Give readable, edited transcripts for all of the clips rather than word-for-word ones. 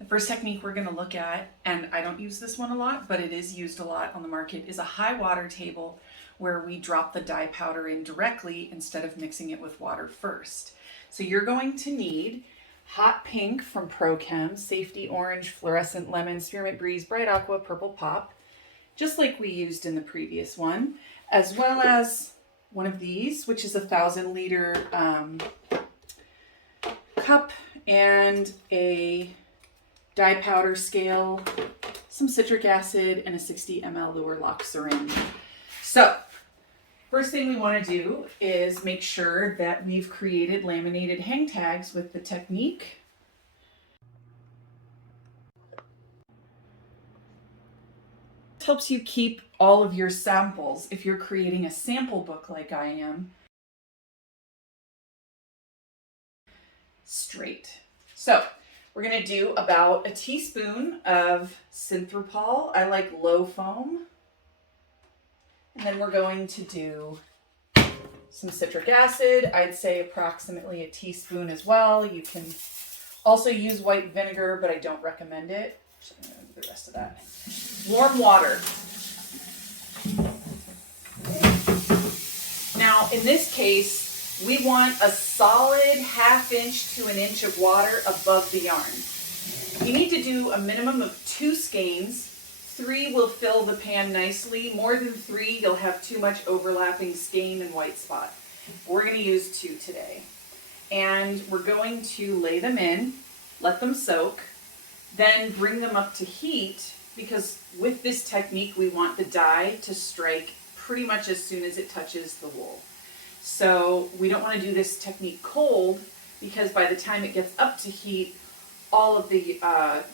The first technique we're going to look at, and I don't use this one a lot, but it is used a lot on the market, is a high water table where we drop the dye powder in directly instead of mixing it with water first. So you're going to need hot pink from Chem, safety orange, fluorescent lemon, spearmint breeze, bright aqua, purple pop, just like we used in the previous one, as well as one of these, which is a 1,000-liter cup, and a dye powder scale, some citric acid, and a 60 ml luer lock syringe. So first thing we want to do is make sure that we've created laminated hang tags with the technique. This helps you keep all of your samples if you're creating a sample book like I am straight. So we're going to do about a teaspoon of synthropol. I like low foam. And then we're going to do some citric acid. I'd say approximately a teaspoon as well. You can also use white vinegar, but I don't recommend it. So I'm going to do the rest of that. Warm water. Now, in this case, we want a solid 1/2 inch to 1 inch of water above the yarn. You need to do a minimum of 2 skeins. 3 will fill the pan nicely. More than 3, you'll have too much overlapping skein and white spot. We're going to use 2 today. And we're going to lay them in, let them soak, then bring them up to heat, because with this technique we want the dye to strike pretty much as soon as it touches the wool. So we don't want to do this technique cold, because by the time it gets up to heat, all of the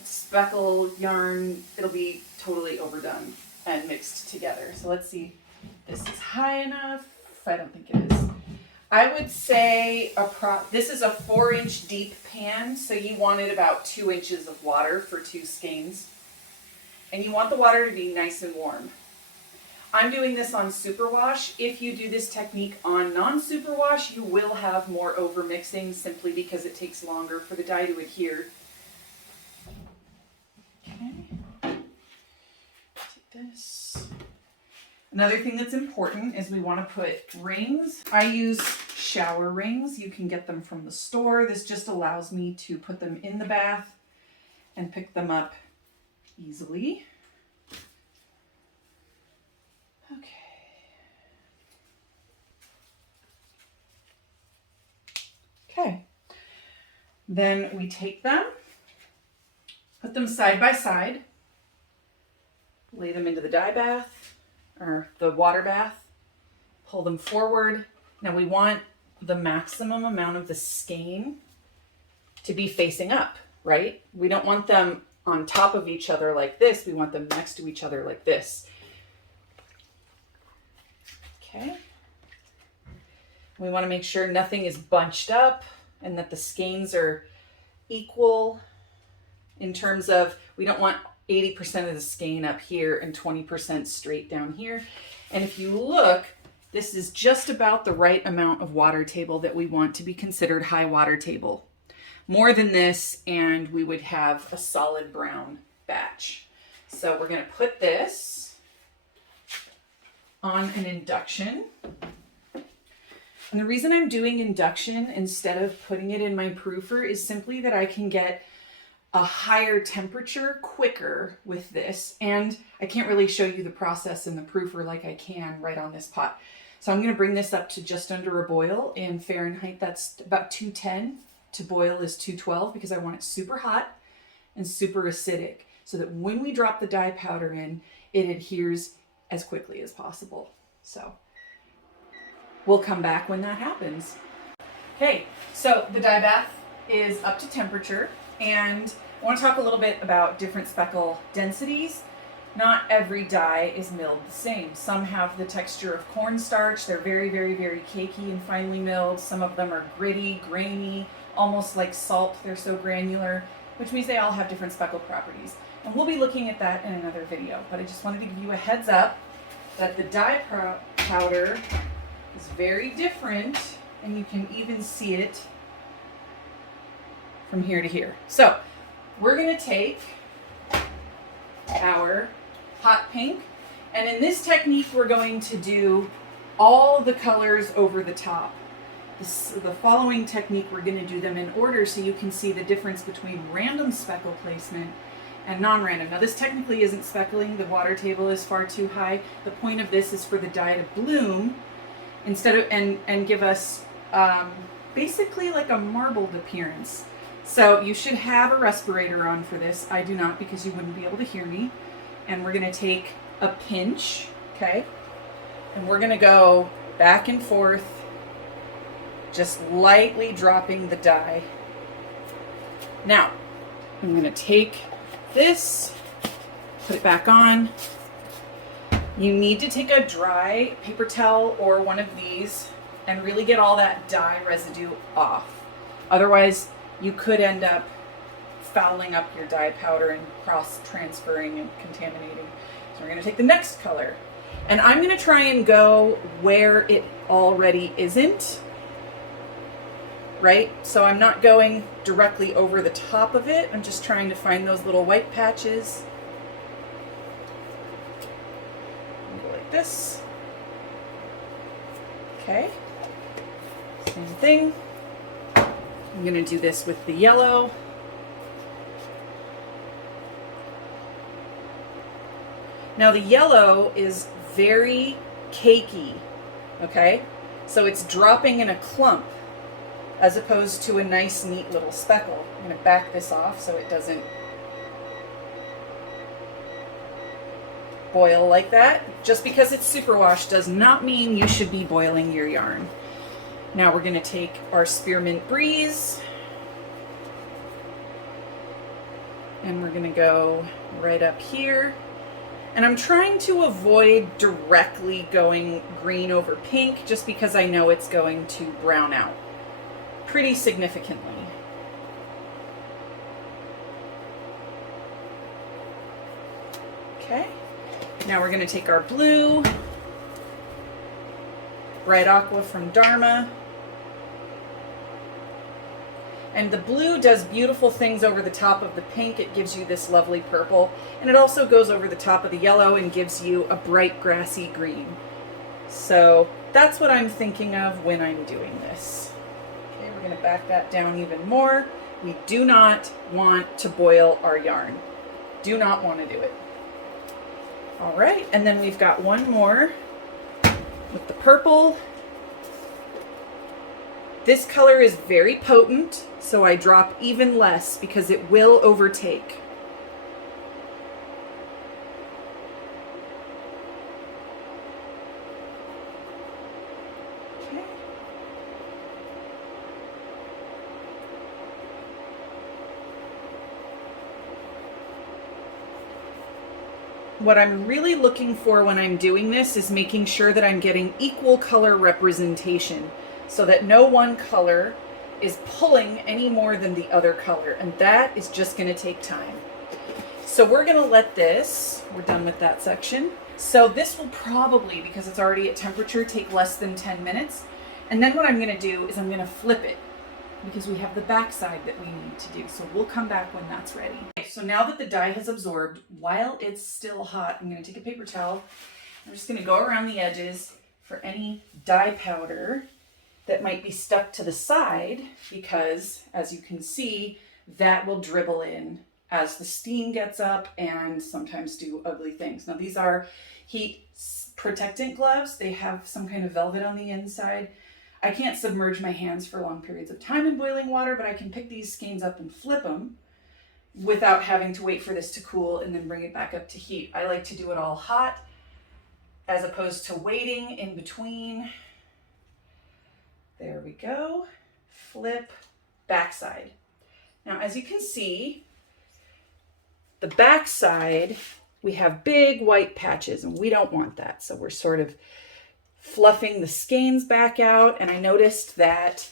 speckle yarn, it'll be totally overdone and mixed together. So let's see if this is high enough. I don't think it is. I would say this is a 4-inch deep pan, so you wanted about 2 inches of water for 2 skeins. And you want the water to be nice and warm. I'm doing this on superwash. If you do this technique on non-superwash, you will have more overmixing simply because it takes longer for the dye to adhere. Okay. Take this. Another thing that's important is we want to put rings. I use shower rings. You can get them from the store. This just allows me to put them in the bath and pick them up easily. Okay. Okay. Then we take them, put them side by side, lay them into the dye bath or the water bath, pull them forward. Now we want the maximum amount of the skein to be facing up, right? We don't want them on top of each other like this. We want them next to each other like this. Okay. We want to make sure nothing is bunched up and that the skeins are equal in terms of, we don't want 80% of the skein up here and 20% straight down here. And if you look, this is just about the right amount of water table that we want to be considered high water table. More than this and we would have a solid brown batch. So we're going to put this on an induction. And the reason I'm doing induction instead of putting it in my proofer is simply that I can get a higher temperature quicker with this. And I can't really show you the process in the proofer like I can right on this pot. So I'm going to bring this up to just under a boil in Fahrenheit. That's about 210. To boil is 212 because I want it super hot and super acidic so that when we drop the dye powder in, it adheres as quickly as possible. So we'll come back when that happens. Okay, so the dye bath is up to temperature, and I want to talk a little bit about different speckle densities. Not every dye is milled the same. Some have the texture of cornstarch. They're very, very, very cakey and finely milled. Some of them are gritty, grainy, almost like salt. They're so granular, which means they all have different speckle properties. And we'll be looking at that in another video, but I just wanted to give you a heads up that the dye powder is very different, and you can even see it from here to here. So we're going to take our hot pink, and in this technique we're going to do all the colors over the top. The following technique, we're going to do them in order so you can see the difference between random speckle placement and non-random. Now this technically isn't speckling, the water table is far too high. The point of this is for the dye to bloom instead of and give us basically like a marbled appearance. So you should have a respirator on for this. I do not, because you wouldn't be able to hear me. And we're going to take a pinch, okay? And we're going to go back and forth, just lightly dropping the dye. Now, I'm going to take this, put it back on. You need to take a dry paper towel or one of these and really get all that dye residue off. Otherwise, you could end up fouling up your dye powder and cross-transferring and contaminating. So we're going to take the next color. And I'm going to try and go where it already isn't. Right? So I'm not going directly over the top of it. I'm just trying to find those little white patches. Go like this. Okay. Same thing. I'm going to do this with the yellow. Now the yellow is very cakey. Okay? So it's dropping in a clump, as opposed to a nice, neat little speckle. I'm going to back this off so it doesn't boil like that. Just because it's superwash does not mean you should be boiling your yarn. Now we're going to take our Spearmint Breeze, and we're going to go right up here. And I'm trying to avoid directly going green over pink, just because I know it's going to brown out pretty significantly. Okay, now we're going to take our blue, Bright Aqua from Dharma. And the blue does beautiful things over the top of the pink. It gives you this lovely purple. And it also goes over the top of the yellow and gives you a bright grassy green. So that's what I'm thinking of when I'm doing this. Okay, we're going to back that down even more. We do not want to boil our yarn. Do not want to do it. All right, and then we've got one more with the purple. This color is very potent, so I drop even less because it will overtake. Okay. What I'm really looking for when I'm doing this is making sure that I'm getting equal color representation, so that no one color is pulling any more than the other color, and that is just going to take time. So we're going to let this, we're done with that section. So this will probably, because it's already at temperature, take less than 10 minutes. And then what I'm going to do is I'm going to flip it, because we have the back side that we need to do. So we'll come back when that's ready. Okay, so now that the dye has absorbed, while it's still hot, I'm going to take a paper towel. I'm just going to go around the edges for any dye powder that might be stuck to the side, because as you can see, that will dribble in as the steam gets up and sometimes do ugly things. Now these are heat protectant gloves. They have some kind of velvet on the inside. I can't submerge my hands for long periods of time in boiling water, but I can pick these skeins up and flip them without having to wait for this to cool and then bring it back up to heat. I like to do it all hot as opposed to waiting in between. There we go. Flip, backside. Now, as you can see, the backside, we have big white patches, and we don't want that. So we're sort of fluffing the skeins back out, and I noticed that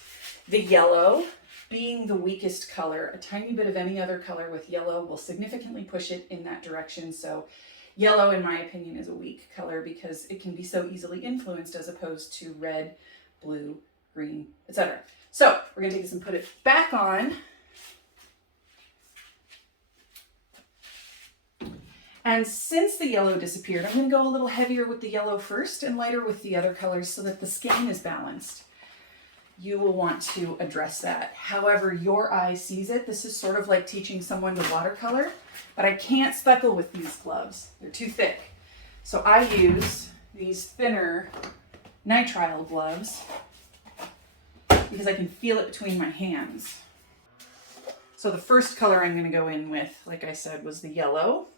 the yellow, being the weakest color, a tiny bit of any other color with yellow will significantly push it in that direction. So yellow, in my opinion, is a weak color because it can be so easily influenced as opposed to red, blue, green, etc. So we're going to take this and put it back on. And since the yellow disappeared, I'm going to go a little heavier with the yellow first and lighter with the other colors so that the skein is balanced. You will want to address that. However your eye sees it. This is sort of like teaching someone to watercolor, but I can't speckle with these gloves. They're too thick. So I use these thinner nitrile gloves because I can feel it between my hands. So the first color I'm going to go in with, like I said, was the yellow.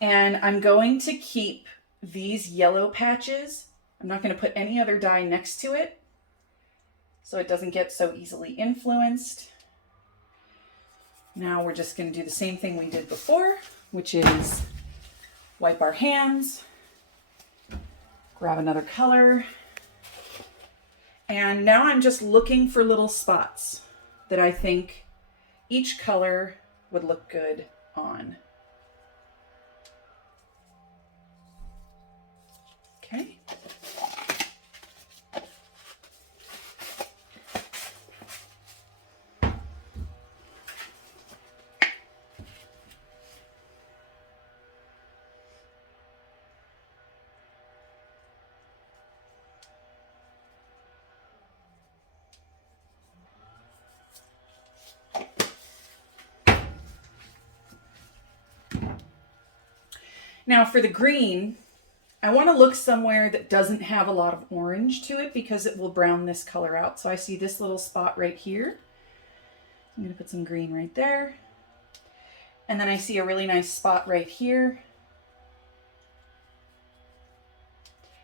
And I'm going to keep these yellow patches. I'm not going to put any other dye next to it so it doesn't get so easily influenced. Now we're just going to do the same thing we did before, which is wipe our hands, grab another color, and now I'm just looking for little spots that I think each color would look good on. Okay. Now for the green, I want to look somewhere that doesn't have a lot of orange to it because it will brown this color out. So I see this little spot right here. I'm going to put some green right there. And then I see a really nice spot right here.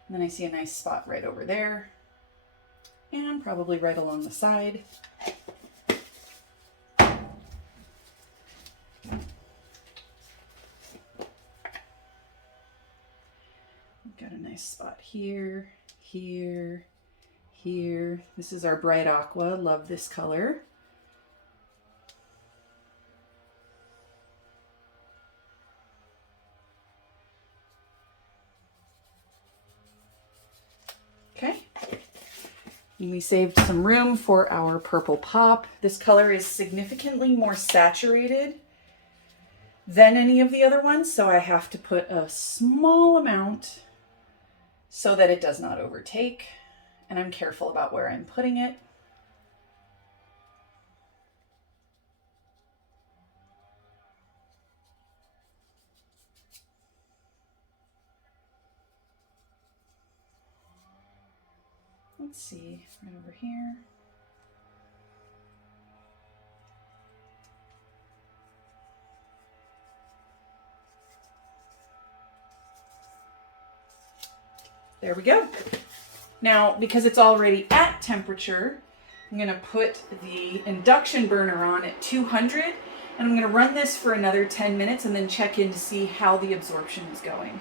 And then I see a nice spot right over there. And probably right along the side. Got a nice spot here, here, here. This is our bright aqua. Love this color. Okay. And we saved some room for our purple pop. This color is significantly more saturated than any of the other ones, so I have to put a small amount so that it does not overtake, and I'm careful about where I'm putting it. Let's see, right over here. There we go. Now, because it's already at temperature, I'm going to put the induction burner on at 200, and I'm going to run this for another 10 minutes and then check in to see how the absorption is going.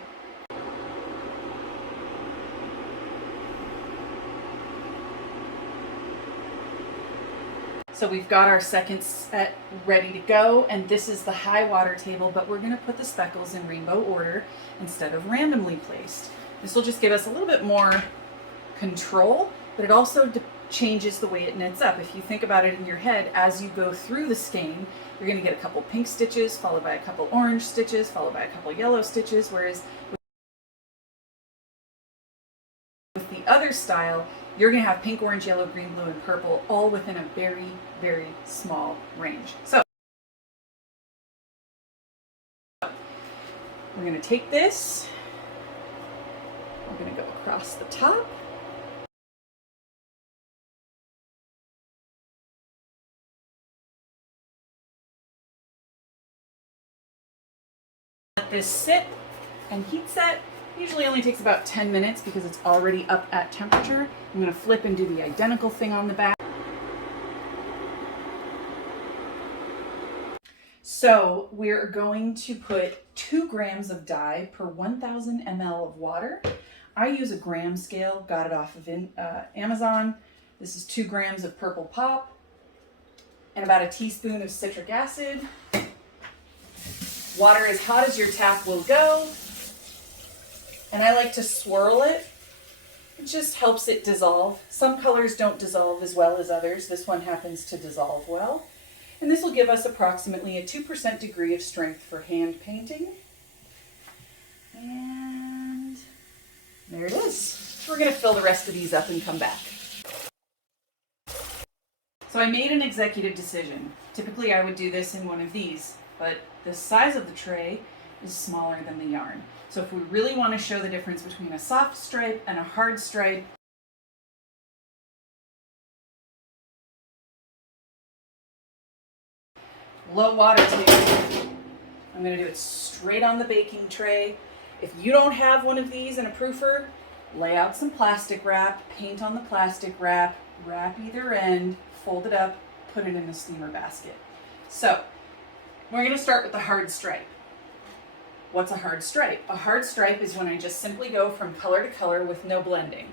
So we've got our second set ready to go, and this is the high water table, but we're going to put the speckles in rainbow order instead of randomly placed. This will just give us a little bit more control, but it also changes the way it knits up. If you think about it in your head, as you go through the skein, you're going to get a couple pink stitches, followed by a couple orange stitches, followed by a couple yellow stitches, whereas with the other style, you're going to have pink, orange, yellow, green, blue, and purple all within a very, very small range. So we're going to take this, we're going to go across the top. Let this sit and heat set. Usually only takes about 10 minutes because it's already up at temperature. I'm going to flip and do the identical thing on the back. So we're going to put 2 grams of dye per 1,000 ml of water. I use a gram scale, got it off of Amazon. This is 2 grams of purple pop and about a teaspoon of citric acid. Water as hot as your tap will go. And I like to swirl it. It just helps it dissolve. Some colors don't dissolve as well as others. This one happens to dissolve well. And this will give us approximately a 2% degree of strength for hand painting. And there it is. We're going to fill the rest of these up and come back. So I made an executive decision. Typically I would do this in one of these, but the size of the tray is smaller than the yarn. So if we really want to show the difference between a soft stripe and a hard stripe, low water table, I'm going to do it straight on the baking tray. If you don't have one of these and a proofer, lay out some plastic wrap, paint on the plastic wrap, wrap either end, fold it up, put it in the steamer basket. So we're going to start with the hard stripe. What's a hard stripe? A hard stripe is when I just simply go from color to color with no blending.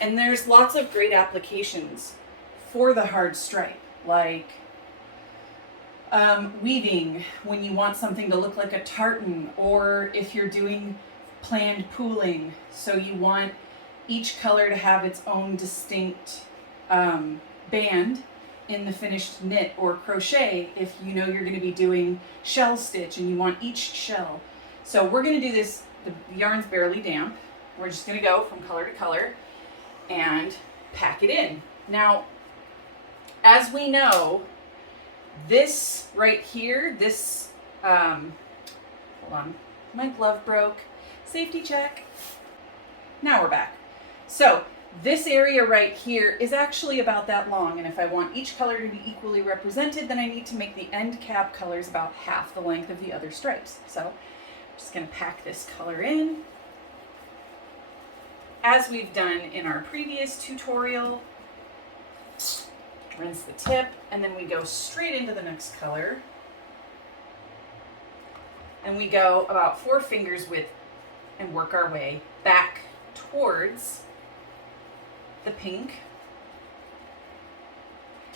And there's lots of great applications for the hard stripe, like weaving when you want something to look like a tartan, or if you're doing planned pooling, so you want each color to have its own distinct band in the finished knit or crochet, if you know you're going to be doing shell stitch and you want each shell. So we're going to do this, the yarn's barely damp, we're just going to go from color to color and pack it in. Now, as we know, this right here, this, hold on, my glove broke, safety check. Now we're back. So this area right here is actually about that long, and if I want each color to be equally represented, then I need to make the end cap colors about half the length of the other stripes. So I'm just going to pack this color in. As we've done in our previous tutorial, rinse the tip, and then we go straight into the next color. And we go about 4 fingers width and work our way back towards the pink.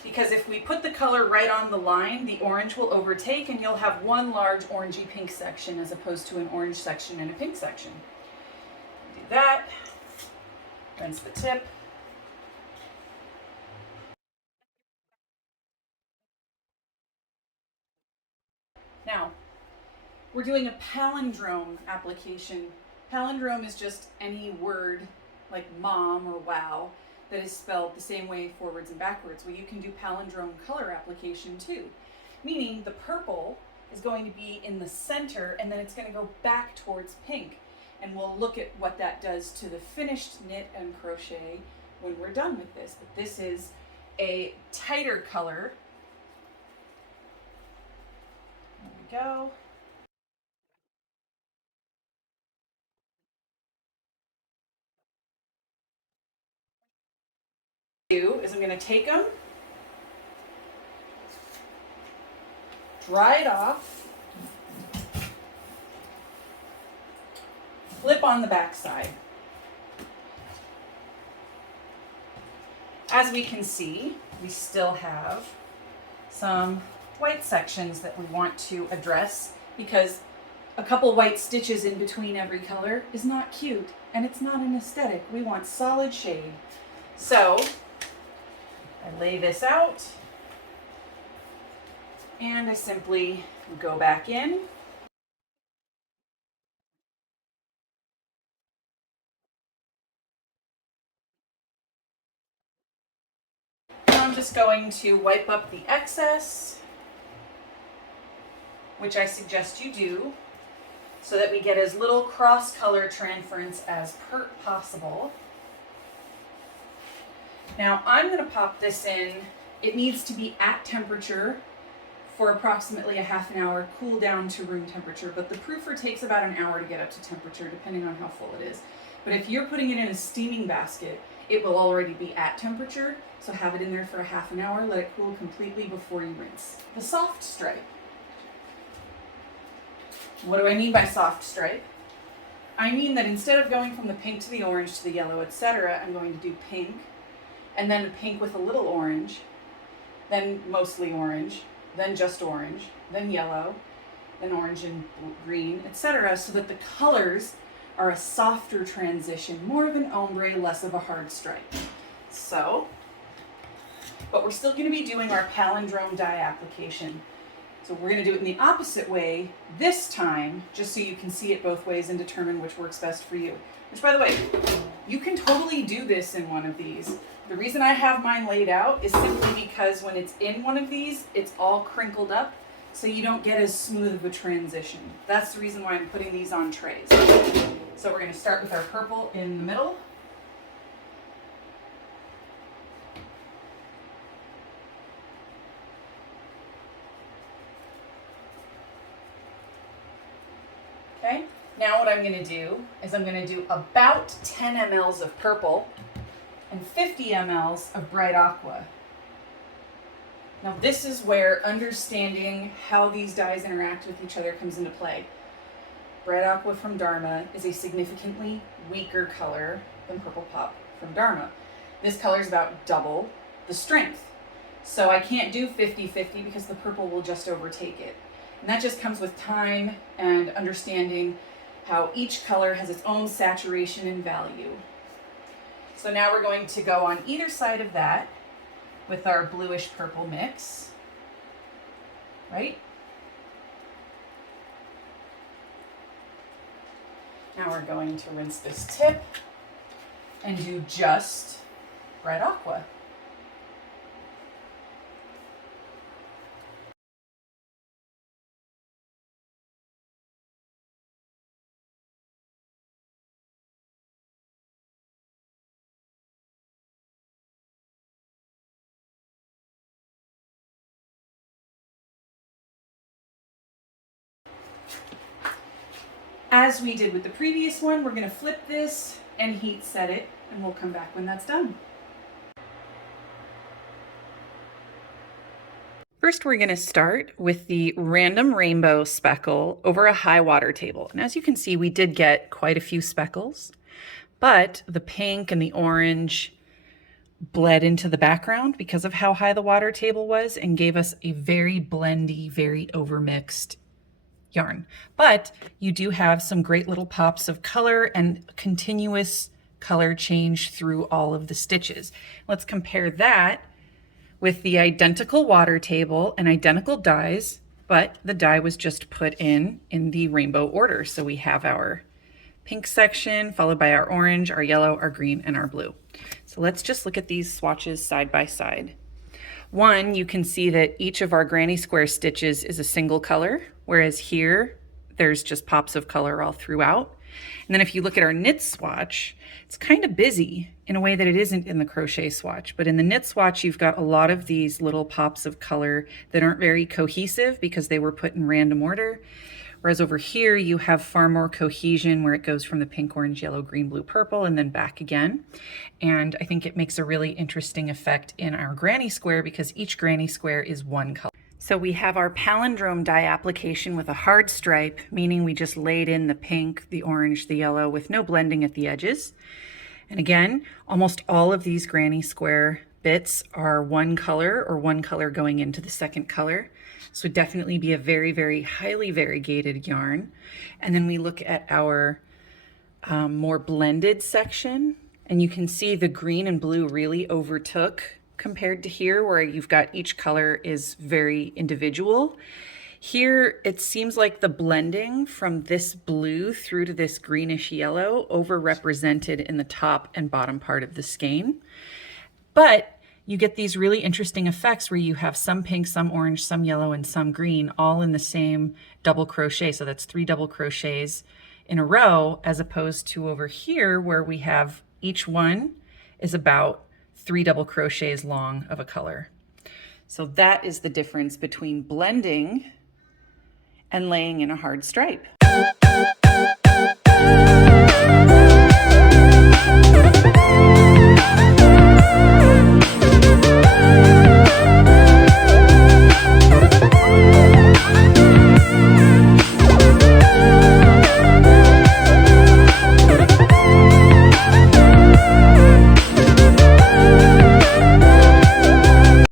Because if we put the color right on the line, the orange will overtake and you'll have one large orangey pink section as opposed to an orange section and a pink section. Do that, rinse the tip. Now, we're doing a palindrome application. Palindrome is just any word like mom or wow that is spelled the same way forwards and backwards. Well, you can do palindrome color application too, meaning the purple is going to be in the center and then it's going to go back towards pink. And we'll look at what that does to the finished knit and crochet when we're done with this. But this is a tighter color. There we go. Is I'm going to take them, dry it off, flip on the back side. As we can see, we still have some white sections that we want to address because a couple white stitches in between every color is not cute and it's not an aesthetic. We want solid shade. So I lay this out and I simply go back in. Now I'm just going to wipe up the excess, which I suggest you do, so that we get as little cross-color transference as possible. Now I'm going to pop this in. It needs to be at temperature for approximately a half an hour, cool down to room temperature, but the proofer takes about an hour to get up to temperature depending on how full it is. But if you're putting it in a steaming basket, it will already be at temperature, so have it in there for a half an hour, let it cool completely before you rinse. The soft stripe. What do I mean by soft stripe? I mean that instead of going from the pink to the orange to the yellow, etc., I'm going to do pink, and then pink with a little orange, then mostly orange, then just orange, then yellow, then orange and green, etc., so that the colors are a softer transition, more of an ombre, less of a hard stripe. So, but we're still going to be doing our palindrome dye application. So we're going to do it in the opposite way this time, just so you can see it both ways and determine which works best for you. Which, by the way, you can totally do this in one of these. The reason I have mine laid out is simply because when it's in one of these, it's all crinkled up, so you don't get as smooth of a transition. That's the reason why I'm putting these on trays. So we're going to start with our purple in the middle. Okay, now what I'm going to do is I'm going to do about 10 mLs of purple and 50 mLs of bright aqua. Now this is where understanding how these dyes interact with each other comes into play. Bright aqua from Dharma is a significantly weaker color than purple pop from Dharma. This color is about double the strength. So I can't do 50-50 because the purple will just overtake it. And that just comes with time and understanding how each color has its own saturation and value. So now we're going to go on either side of that with our bluish purple mix, right? Now we're going to rinse this tip and do just bright aqua. As we did with the previous one, we're going to flip this and heat set it, and we'll come back when that's done. First, we're going to start with the random rainbow speckle over a high water table. And as you can see, we did get quite a few speckles, but the pink and the orange bled into the background because of how high the water table was and gave us a very blendy, very overmixed yarn. But you do have some great little pops of color and continuous color change through all of the stitches. Let's compare that with the identical water table and identical dyes, but the dye was just put in the rainbow order. So we have our pink section followed by our orange, our yellow, our green, and our blue. So let's just look at these swatches side by side. One, you can see that each of our granny square stitches is a single color, whereas here there's just pops of color all throughout. And then if you look at our knit swatch, it's kind of busy in a way that it isn't in the crochet swatch. But in the knit swatch, you've got a lot of these little pops of color that aren't very cohesive because they were put in random order. Whereas over here, you have far more cohesion where it goes from the pink, orange, yellow, green, blue, purple, and then back again. And I think it makes a really interesting effect in our granny square because each granny square is one color. So we have our palindrome dye application with a hard stripe, meaning we just laid in the pink, the orange, the yellow with no blending at the edges. And again, almost all of these granny square bits are one color or one color going into the second color. This would definitely be a very, very highly variegated yarn. And then we look at our more blended section, and you can see the green and blue really overtook compared to here where you've got each color is very individual. Here, it seems like the blending from this blue through to this greenish yellow overrepresented in the top and bottom part of the skein. But you get these really interesting effects where you have some pink, some orange, some yellow, and some green all in the same double crochet. So that's 3 double crochets in a row, as opposed to over here where we have each one is about 3 double crochets long of a color. So that is the difference between blending and laying in a hard stripe.